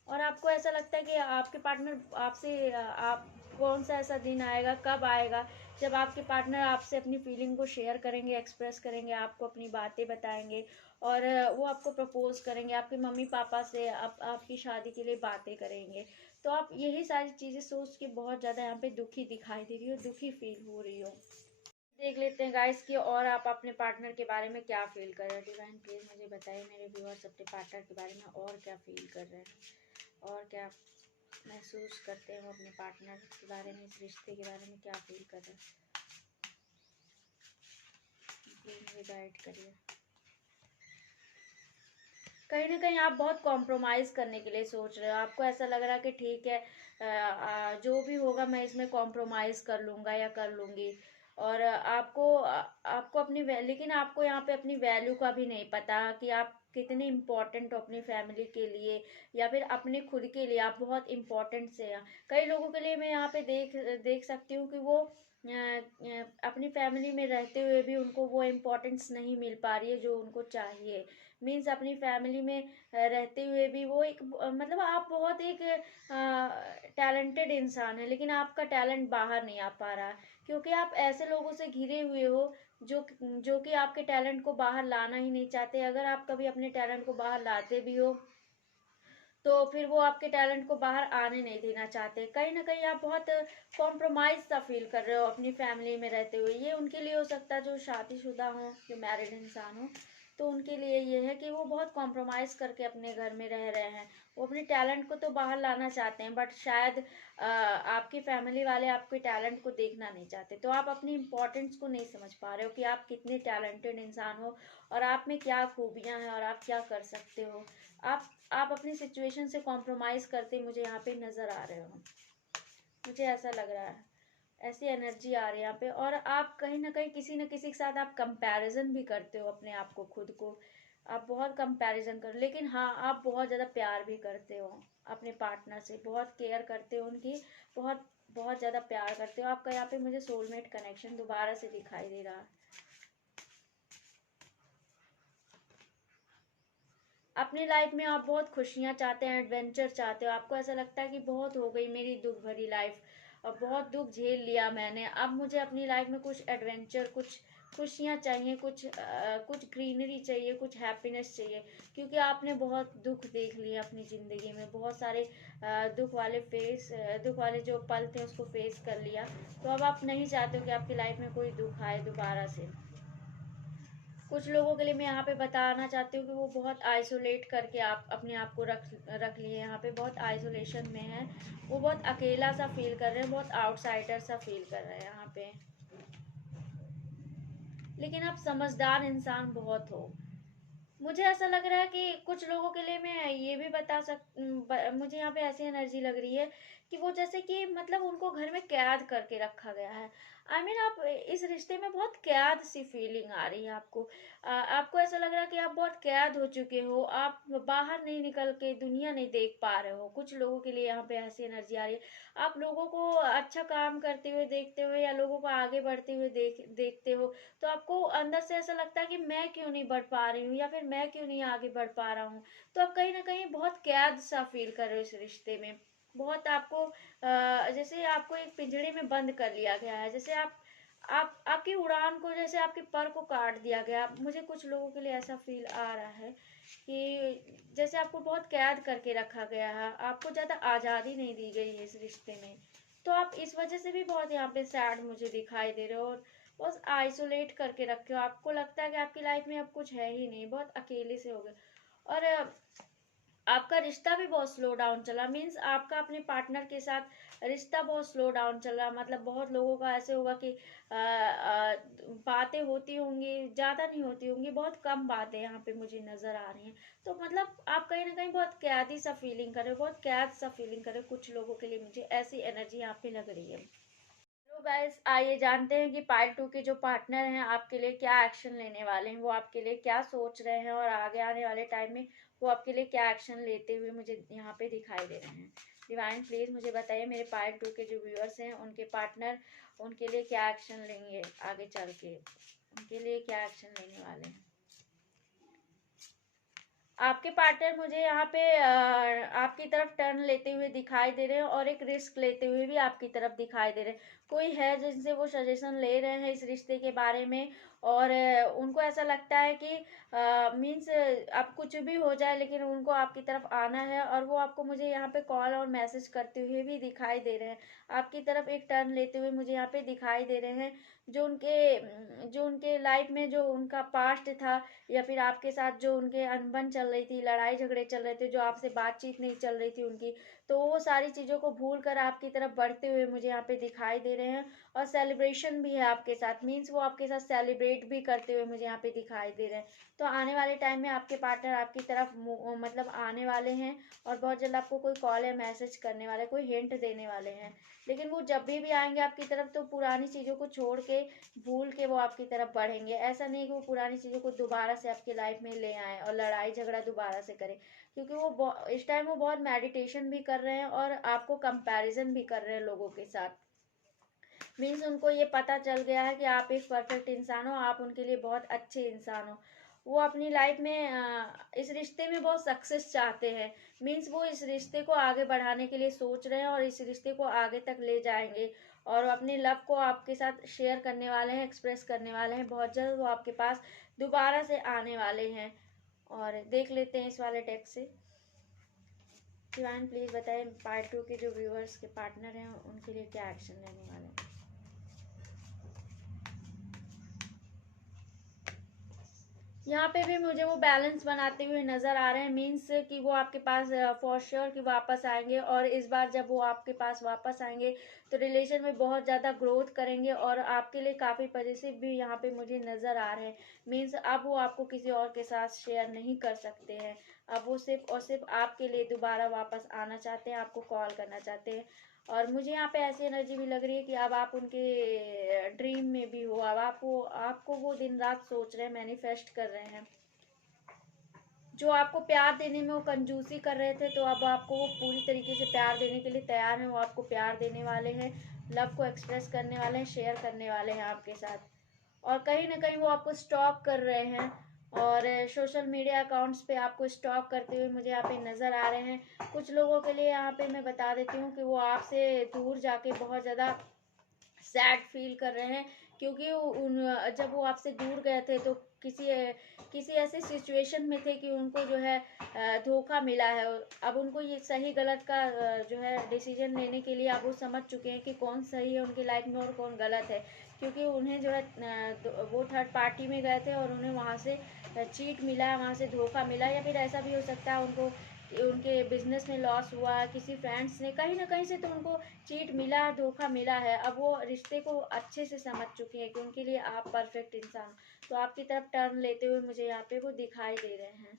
और आपको ऐसा लगता है कि आपके पार्टनर आपसे आप कौन सा ऐसा दिन आएगा, कब आएगा जब आपके पार्टनर आपसे अपनी फीलिंग को शेयर करेंगे, एक्सप्रेस करेंगे, आपको अपनी बातें बताएंगे और वो आपको प्रपोज करेंगे, आपके मम्मी पापा से आपकी शादी के लिए बातें करेंगे। तो आप यही सारी चीज़ें सोच के बहुत ज़्यादा यहाँ पे दुखी दिखाई दे रही हो, दुखी फील हो रही हो। देख लेते हैं गाइस कि और आप अपने पार्टनर के बारे में क्या फील कर रहे हैं। डिवाइन प्लीज मुझे बताइए मेरे व्यूअर्स अपने पार्टनर के बारे में और क्या फील कर रहे हैं और क्या महसूस करते हैं वो अपने पार्टनर के बारे में, इस रिश्ते के बारे में क्या फील कर रहे हैं। प्लीज मुझे गाइड करिए। कहीं ना कहीं आप बहुत कॉम्प्रोमाइज़ करने के लिए सोच रहे हो, आपको ऐसा लग रहा है कि ठीक है जो भी होगा मैं इसमें कॉम्प्रोमाइज़ कर लूँगा या कर लूँगी और आपको अपनी लेकिन आपको यहाँ पे अपनी वैल्यू का भी नहीं पता कि आप कितने इम्पोर्टेंट हो अपनी फैमिली के लिए या फिर अपने खुद के लिए, आप बहुत इम्पोर्टेंट से हैं। कई लोगों के लिए मैं यहाँ पे देख देख सकती हूँ कि वो अपनी फैमिली में रहते हुए भी उनको वो इम्पोर्टेंस नहीं मिल पा रही है जो उनको चाहिए। मीन्स अपनी फैमिली में रहते हुए भी वो एक मतलब आप बहुत एक टैलेंटेड इंसान है, लेकिन आपका टैलेंट बाहर नहीं आ पा रहा, क्योंकि आप ऐसे लोगों से घिरे हुए हो जो कि आपके टैलेंट को बाहर लाना ही नहीं चाहते। अगर आप कभी अपने टैलेंट को बाहर लाते भी हो तो फिर वो आपके टैलेंट को बाहर आने नहीं देना चाहते। कहीं ना कहीं आप बहुत कॉम्प्रोमाइज सा फील कर रहे हो अपनी फैमिली में रहते हुए। ये उनके लिए हो सकता है जो शादीशुदा हो, जो मैरिड इंसान हो, तो उनके लिए ये है कि वो बहुत कॉम्प्रोमाइज़ करके अपने घर में रह रहे हैं। वो अपने टैलेंट को तो बाहर लाना चाहते हैं, बट शायद आपकी फैमिली वाले आपके टैलेंट को देखना नहीं चाहते। तो आप अपनी इम्पोर्टेंस को नहीं समझ पा रहे हो कि आप कितने टैलेंटेड इंसान हो और आप में क्या खूबियाँ हैं और आप क्या कर सकते हो। आप अपनी सिचुएशन से कॉम्प्रोमाइज़ करते मुझे यहाँ पे नज़र आ रहे हो। मुझे ऐसा लग रहा है, ऐसी एनर्जी आ रही है यहाँ पे। और आप कहीं ना कहीं किसी न किसी के साथ आप कंपैरिजन भी करते हो अपने आप को, खुद को आप बहुत कंपैरिजन कर, लेकिन हाँ आप बहुत ज़्यादा प्यार भी करते हो अपने पार्टनर से, बहुत केयर करते हो उनकी, बहुत बहुत ज़्यादा प्यार करते हो। आपका यहाँ पे मुझे सोलमेट कनेक्शन दोबारा से दिखाई दे रहा है। अपनी लाइफ में आप बहुत खुशियाँ चाहते हैं, एडवेंचर चाहते हो। आपको ऐसा लगता है कि बहुत हो गई मेरी दुख भरी लाइफ और बहुत दुख झेल लिया मैंने, अब मुझे अपनी लाइफ में कुछ एडवेंचर, कुछ खुशियाँ चाहिए, कुछ ग्रीनरी चाहिए, कुछ हैप्पीनेस चाहिए। क्योंकि आपने बहुत दुख देख लिए अपनी ज़िंदगी में, बहुत सारे दुख वाले जो पल थे उसको फेस कर लिया। तो अब आप नहीं चाहते हो कि आपकी लाइफ में कोई दुख आए दोबारा से। कुछ लोगों के लिए मैं यहाँ पे बताना चाहती हूँ कि वो बहुत आइसोलेट करके आप अपने आप को रख रख लिए, यहाँ पे बहुत आइसोलेशन में है, वो बहुत अकेला सा फील कर रहे हैं, बहुत आउटसाइडर सा फील कर रहे हैं यहाँ पे। लेकिन आप समझदार इंसान बहुत हो। मुझे ऐसा लग रहा है कि कुछ लोगों के लिए मैं ये भी मुझे यहाँ पे ऐसी एनर्जी लग रही है कि वो जैसे कि मतलब उनको घर में कैद करके रखा गया है। आप इस रिश्ते में बहुत कैद सी फीलिंग आ रही है आपको। आपको ऐसा लग रहा है कि आप बहुत कैद हो चुके हो, आप बाहर नहीं निकल के दुनिया नहीं देख पा रहे हो। कुछ लोगों के लिए यहाँ पे ऐसी एनर्जी आ रही है। आप लोगों को अच्छा काम करते हुए देखते हुए या लोगों को आगे बढ़ते हुए देखते हो, तो आपको अंदर से ऐसा लगता है कि मैं क्यों नहीं बढ़ पा रही हूँ या फिर मैं क्यों नहीं आगे बढ़ पा रहा हूँ। तो आप कहीं ना कहीं बहुत कैद सा फील कर रहे हो इस रिश्ते में। बहुत आपको जैसे आपको एक पिंजड़े में बंद कर लिया गया है, जैसे आप आपकी उड़ान को, जैसे आपके पर को काट दिया गया। मुझे कुछ लोगों के लिए ऐसा फील आ रहा है कि जैसे आपको बहुत कैद करके रखा गया है, आपको ज़्यादा आज़ादी नहीं दी गई है इस रिश्ते में। तो आप इस वजह से भी बहुत यहाँ पे सैड मुझे दिखाई दे रहे हो और बहुत आइसोलेट करके रखे हो। आपको लगता है कि आपकी लाइफ में अब कुछ है ही नहीं, बहुत अकेले से हो गए। और आपका रिश्ता भी बहुत स्लो डाउन चला, मीन्स आपका अपने पार्टनर के साथ रिश्ता बहुत स्लो डाउन चल रहा। मतलब बहुत लोगों का ऐसे होगा कि बातें होती होंगी, ज़्यादा नहीं होती होंगी, बहुत कम बातें यहाँ पे मुझे नज़र आ रही हैं। तो मतलब आप कहीं ना कहीं बहुत कैदी सा फीलिंग कर रहे हो, बहुत कैद सा फीलिंग कर रहे हो। कुछ लोगों के लिए मुझे ऐसी एनर्जी यहाँ पे लग रही है। तो गाइस आइए जानते हैं कि पार्ट 2 के जो पार्टनर हैं आपके लिए क्या एक्शन लेने वाले हैं, वो आपके लिए क्या सोच रहे हैं और आगे आने वाले टाइम में वो आपके लिए क्या एक्शन लेते हुए मुझे यहाँ पे दिखाई दे रहे हैं। डिवाइन प्लीज मुझे बताइए मेरे पार्ट 2 के जो व्यूअर्स हैं उनके पार्टनर उनके लिए क्या एक्शन लेंगे, आगे चल के उनके लिए क्या एक्शन लेने वाले हैं। आपके पार्टनर मुझे यहाँ पे आपकी तरफ टर्न लेते हुए दिखाई दे रहे हैं और एक रिस्क लेते हुए भी आपकी तरफ दिखाई दे रहे हैं। कोई है जिनसे वो सजेशन ले रहे हैं इस रिश्ते के बारे में और उनको ऐसा लगता है कि मीन्स अब कुछ भी हो जाए लेकिन उनको आपकी तरफ आना है और वो आपको मुझे यहाँ पे कॉल और मैसेज करते हुए भी दिखाई दे रहे हैं। आपकी तरफ एक टर्न लेते हुए मुझे यहाँ पे दिखाई दे रहे हैं। जो उनके लाइफ में जो उनका पास्ट था या फिर आपके साथ जो उनके अनबन चल रही थी, लड़ाई झगड़े चल रहे थे, जो आपसे बातचीत नहीं चल रही थी उनकी, तो वो सारी चीज़ों को भूल कर आपकी तरफ बढ़ते हुए मुझे यहाँ पे दिखाई दे रहे हैं। और सेलिब्रेशन भी है आपके साथ, मीन्स वो आपके साथ सेलिब्रेट भी करते हुए मुझे यहाँ पे दिखाई दे रहे हैं। तो आने वाले टाइम में आपके पार्टनर आपकी तरफ मतलब आने वाले हैं और बहुत जल्द आपको कोई कॉल या मैसेज करने वाले, कोई हिंट देने वाले हैं। लेकिन वो जब भी आएंगे आपकी तरफ तो पुरानी चीज़ों को छोड़ के, भूल के वो आपकी तरफ बढ़ेंगे। ऐसा नहीं कि वो पुरानी चीज़ों को दोबारा से आपकी लाइफ में ले आए और लड़ाई झगड़ा दोबारा से करें। क्योंकि वो इस टाइम वो बहुत मेडिटेशन भी कर रहे हैं और आपको कंपैरिजन भी कर रहे हैं लोगों के साथ। मीन्स उनको ये पता चल गया है कि आप एक परफेक्ट इंसान हो, आप उनके लिए बहुत अच्छे इंसान हो। वो अपनी लाइफ में इस रिश्ते में बहुत सक्सेस चाहते हैं। मीन्स वो इस रिश्ते को आगे बढ़ाने के लिए सोच रहे हैं और इस रिश्ते को आगे तक ले जाएंगे और अपने लव को आपके साथ शेयर करने वाले हैं, एक्सप्रेस करने वाले हैं। बहुत जल्द वो आपके पास दोबारा से आने वाले हैं। और देख लेते हैं इस वाले डेक से। डिवाइन प्लीज बताएं पार्ट 2 के जो व्यूअर्स के पार्टनर हैं उनके लिए क्या एक्शन लेने वाले हैं। यहाँ पे भी मुझे वो बैलेंस बनाते हुए नज़र आ रहे हैं, मीन्स कि वो आपके पास फॉर श्योर कि वापस आएंगे, और इस बार जब वो आपके पास वापस आएंगे तो रिलेशन में बहुत ज़्यादा ग्रोथ करेंगे और आपके लिए काफ़ी पॉजिटिव भी यहाँ पे मुझे नज़र आ रहे हैं। मीन्स अब वो आपको किसी और के साथ शेयर नहीं कर सकते हैं, अब वो सिर्फ और सिर्फ आपके लिए दोबारा वापस आना चाहते हैं, आपको कॉल करना चाहते हैं। और मुझे यहाँ पे ऐसी एनर्जी भी लग रही है कि अब आप उनके ड्रीम में भी हो, अब आपको वो दिन रात सोच रहे हैं, मैनिफेस्ट कर रहे हैं। जो आपको प्यार देने में वो कंजूसी कर रहे थे, तो अब आपको वो पूरी तरीके से प्यार देने के लिए तैयार हैं, वो आपको प्यार देने वाले हैं, लव को एक्सप्रेस करने वाले हैं, शेयर करने वाले हैं आपके साथ। और कहीं ना कहीं वो आपको स्टॉक कर रहे हैं, और सोशल मीडिया अकाउंट्स पे आपको स्टॉक करते हुए मुझे यहाँ पे नज़र आ रहे हैं। कुछ लोगों के लिए यहाँ पे मैं बता देती हूँ कि वो आपसे दूर जाके बहुत ज़्यादा सैड फील कर रहे हैं, क्योंकि जब वो आपसे दूर गए थे तो किसी किसी ऐसी सिचुएशन में थे कि उनको जो है धोखा मिला है। अब उनको ये सही गलत का जो है डिसीजन लेने के लिए अब वो समझ चुके हैं कि कौन सही है उनकी लाइफ में और कौन गलत है, क्योंकि उन्हें जो है वो थर्ड पार्टी में गए थे और उन्हें वहाँ से चीट मिला, वहाँ से धोखा मिला, या फिर ऐसा भी हो सकता है उनको उनके बिजनेस में लॉस हुआ, किसी फ्रेंड्स ने कहीं ना कहीं से तो उनको चीट मिला, धोखा मिला है। अब वो रिश्ते को अच्छे से समझ चुके हैं कि उनके लिए आप परफेक्ट इंसान, तो आपकी तरफ टर्न लेते हुए मुझे यहाँ पे वो दिखाई दे रहे हैं,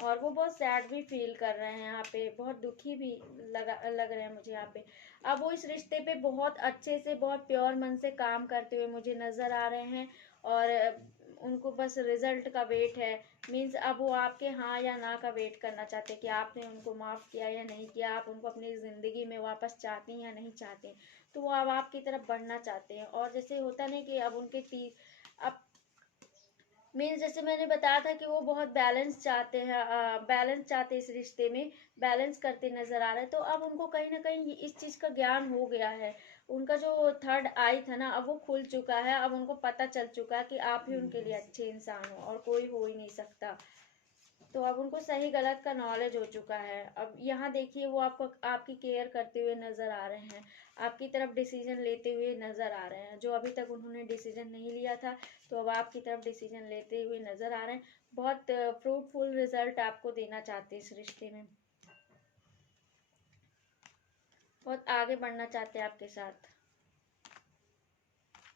और वो बहुत सैड भी फील कर रहे हैं यहाँ पे, बहुत दुखी भी लग रहे हैं मुझे यहाँ पे। अब वो इस रिश्ते पे बहुत अच्छे से, बहुत प्योर मन से काम करते हुए मुझे नज़र आ रहे हैं, और उनको बस रिजल्ट का वेट है। मीन्स अब वो आपके हाँ या ना का वेट करना चाहते हैं कि आपने उनको माफ़ किया या नहीं किया, आप उनको अपनी ज़िंदगी में वापस चाहते हैं या नहीं चाहते। तो वो अब आपकी तरफ बढ़ना चाहते हैं, और जैसे होता नहीं कि अब उनके अब मीन्स जैसे मैंने बताया था कि वो बहुत बैलेंस चाहते हैं, बैलेंस चाहते हैं इस रिश्ते में, बैलेंस करते नजर आ रहे हैं। तो अब उनको कहीं ना कहीं इस चीज़ का ज्ञान हो गया है, उनका जो थर्ड आई था ना अब वो खुल चुका है, अब उनको पता चल चुका है कि आप ही उनके लिए अच्छे इंसान हो और कोई हो ही नहीं सकता। तो अब उनको सही गलत का नॉलेज हो चुका है। अब यहाँ देखिए वो आपको आपकी केयर करते हुए नज़र आ रहे हैं, आपकी तरफ डिसीजन लेते हुए नज़र आ रहे हैं, जो अभी तक उन्होंने डिसीजन नहीं लिया था तो अब आपकी तरफ डिसीजन लेते हुए नज़र आ रहे हैं। बहुत फ्रूटफुल रिजल्ट आपको देना चाहते हैं इस रिश्ते में, बहुत आगे बढ़ना चाहते हैं आपके साथ।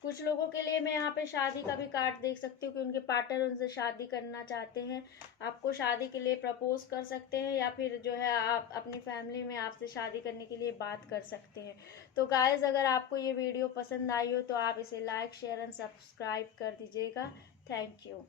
कुछ लोगों के लिए मैं यहाँ पे शादी का भी कार्ड देख सकती हूँ कि उनके पार्टनर उनसे शादी करना चाहते हैं, आपको शादी के लिए प्रपोज कर सकते हैं, या फिर जो है आप अपनी फैमिली में आपसे शादी करने के लिए बात कर सकते हैं। तो गाइज अगर आपको ये वीडियो पसंद आई हो तो आप इसे लाइक शेयर एंड सब्सक्राइब कर दीजिएगा। Thank you.